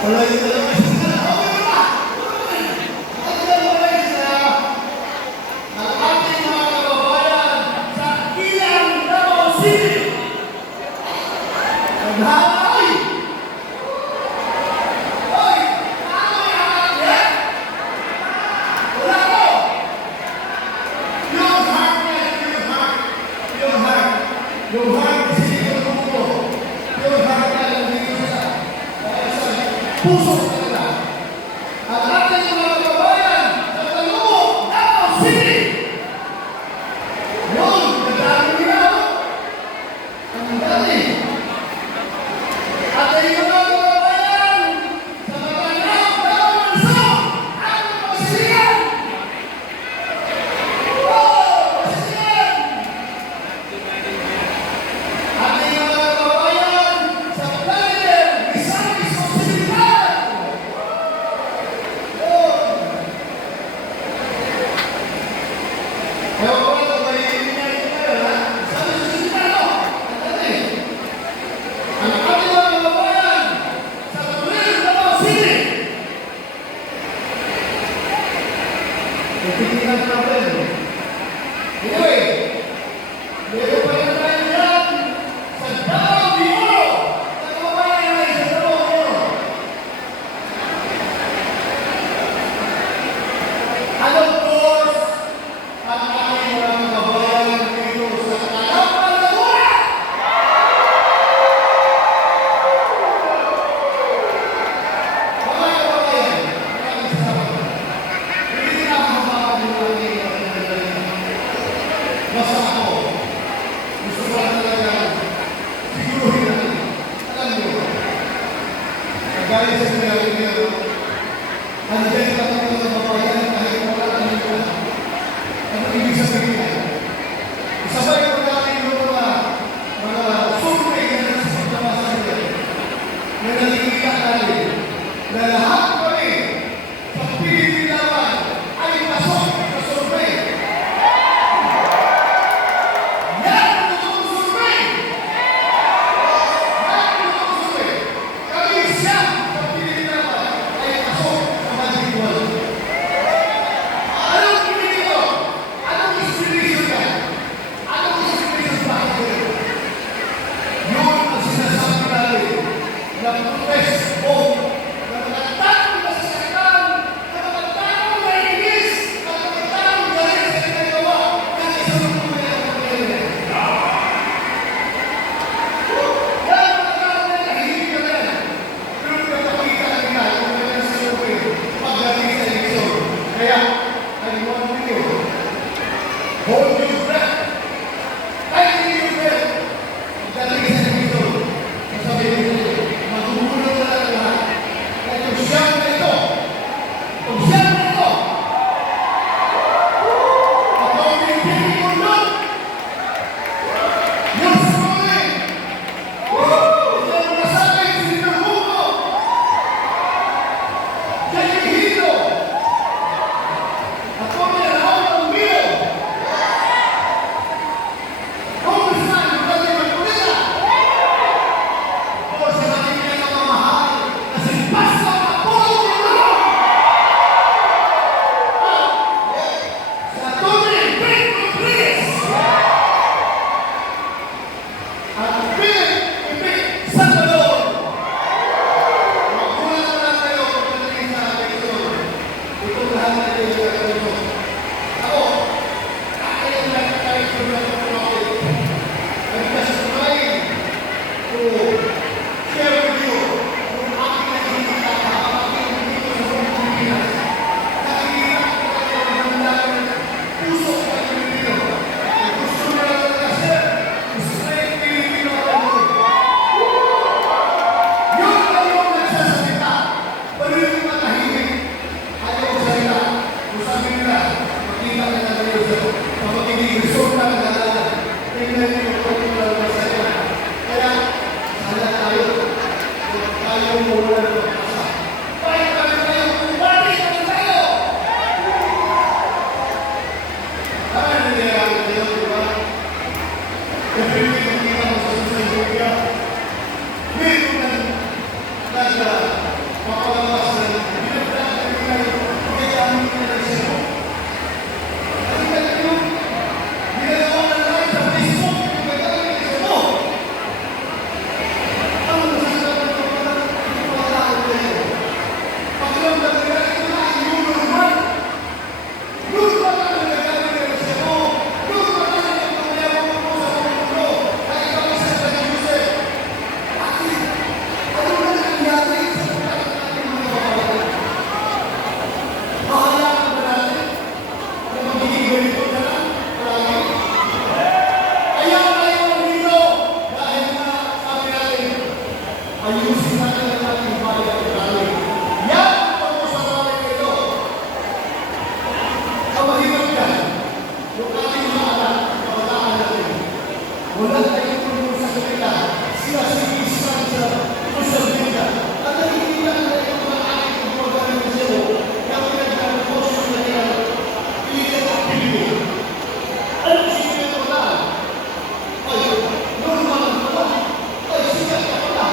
Wala yung talaga siya. Yung heart kasi yung puso. Yung heart na lang dito sa puso talaga. At ating mga kabayan sa Talungo, Davao City. Yun, nagdami nila. Ang dami. At ang mga kabayan sa Matanao, Davao Mansao, ang Pasilian. Pilihan natin. Anyway, meron pa rin tayo dyan sa Davao de Oro. Sa kababayan ay sa Davao de Oro. And of course, ang aking mga kababayan dito sa Calamba, Laguna. Mga kababayan, maraming salamat. Hindi na ako basta ako, gusto ko lang talaga siguruhin natin. Alam mo, kagaya sa sinabi niya, nandiyan ka ng mga kababayan kahit wala ka nito. Ano ibig sabihin? Isabay ko natin yung mga survey na nagsasablabasa nila na nakikita natin na lahat kami sa Pilipinas ay pasok sa survey. Hold your breath. Tightly your breath. Dadating sa dito. Sasabihin mo, magugulong na lang lahat. Itong siyang na ito. Itong siyang na ito. At ang pinipili mo lang. Yung sumunod. Ito ang masakay sa sinurmuko. Diyan yung hilo. At kung may raon ang milo. Meron na Papalawas na pinagdaan kayo, kaya ang pinagdaan mo. Ginagawa na lang sa Facebook, pinagdaan mo. Ano masasabi ko na mga tao kayo? Pagkakamda nila, ito na ang new normal. Normal na nagagawin nila mo. Normal na nagagawin mo sa mundo. Kahit kami sa San-Jose. Bakit? Ano na nangyari sa ating mga kapatid? Mahayaan ba natin na magiging ganito na lang? Palagi? Kaya tayo dito dahil na sabi natin, ayusin natin ang ating bayan at natin. Yan ang masasabi ko ito. Ang mahirap yan, yung ating mga anak, kabataan natin, wala tayong tulong sa kanila, sila sinigisan sa social media. At nakikita na yung mga ating organisasyon na pinagdaan-post sa kanila, pilihan at pilihan. Ano siya ko na? Ay, normal na ba? Ay, siya ka pala.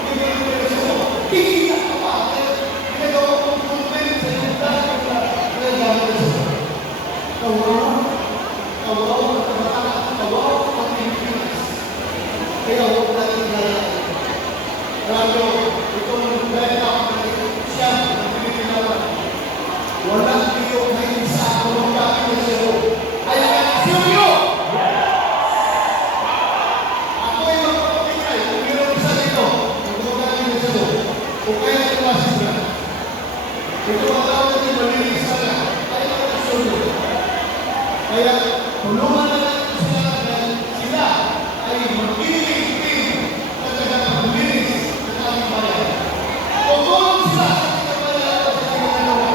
Hindi ko organisasyon. Kikita ka pa. Ginagawa kong comment sa yung dahil na organisasyon. Kawawa. Kawawa ang kabataan. Kawawa ang Pilipinas. Kaya huwag natin layaan. Lalo, itong dahil ako siya ang Pilipinas. Walang iyo ngayon sa akong dami na siya. Ay, siyo! Ako ay magpapakingay. Kung meron isa dito, kung dami na siya. Kung kaya tumasin na. Ito ang tawag natin malinis na. Ay, siyo. Kaya, tulungan na natin sila dahil sila ay mag-inig-inig at nagkakabilis ng aming bayan. Pagulong sila sa ating bayan at sa ating ginagawa.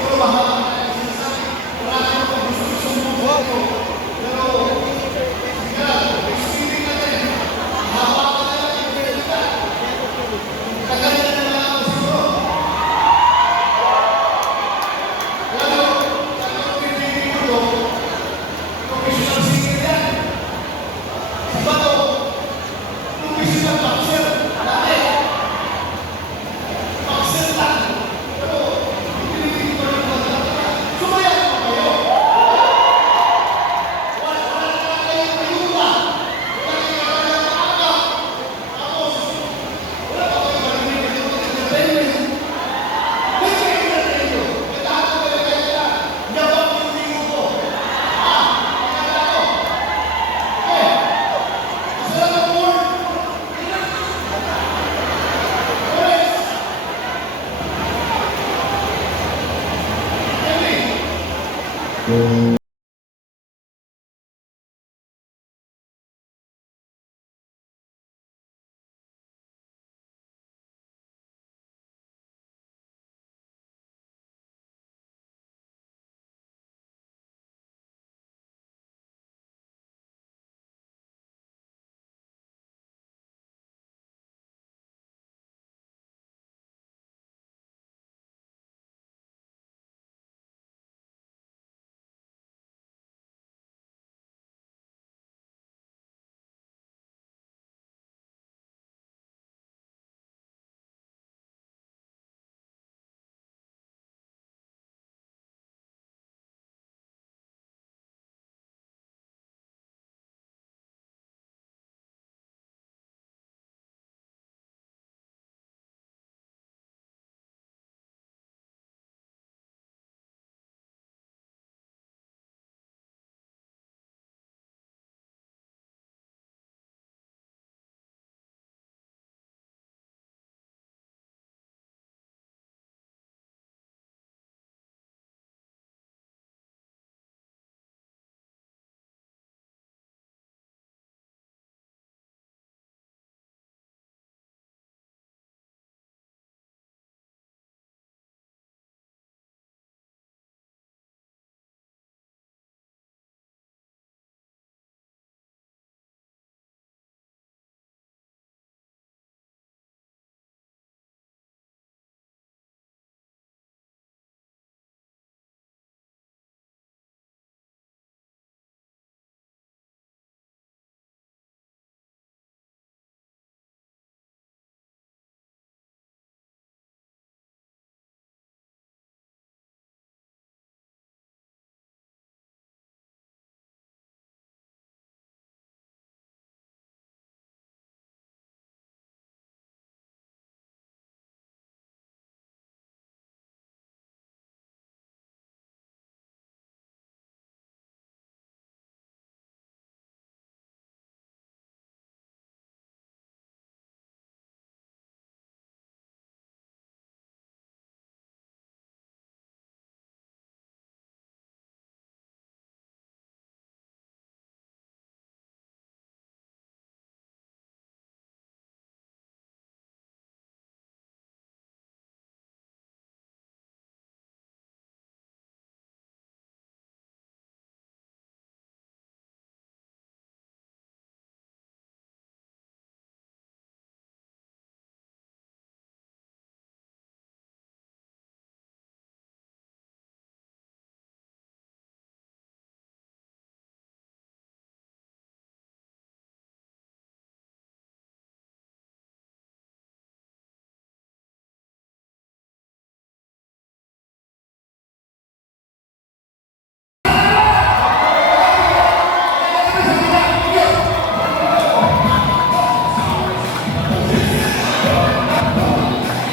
Pero mahaba na ang sinasabi. Marami ko gusto mo ito. Pero, sige, exceeding natin. Mahaba ka na lang yung pinagita. Kaganda na lang ako siguro. Lalo, sa mga pinagiging ko ito, professional singer yan. Si Bato, professional boxer. Dati, boxer lang. Pero, pinagiging ko rin mga tata. Sumayan mo kayo. Wala na kayong ayuda. Wala kayong maaga. Tapos, wala pa kayong marinig ng entertainment. May entertainment nyo. May lahat ng kaya yabang yung tingin ko. Akala ko. Okay. Masarap ang word. Correct. Henry.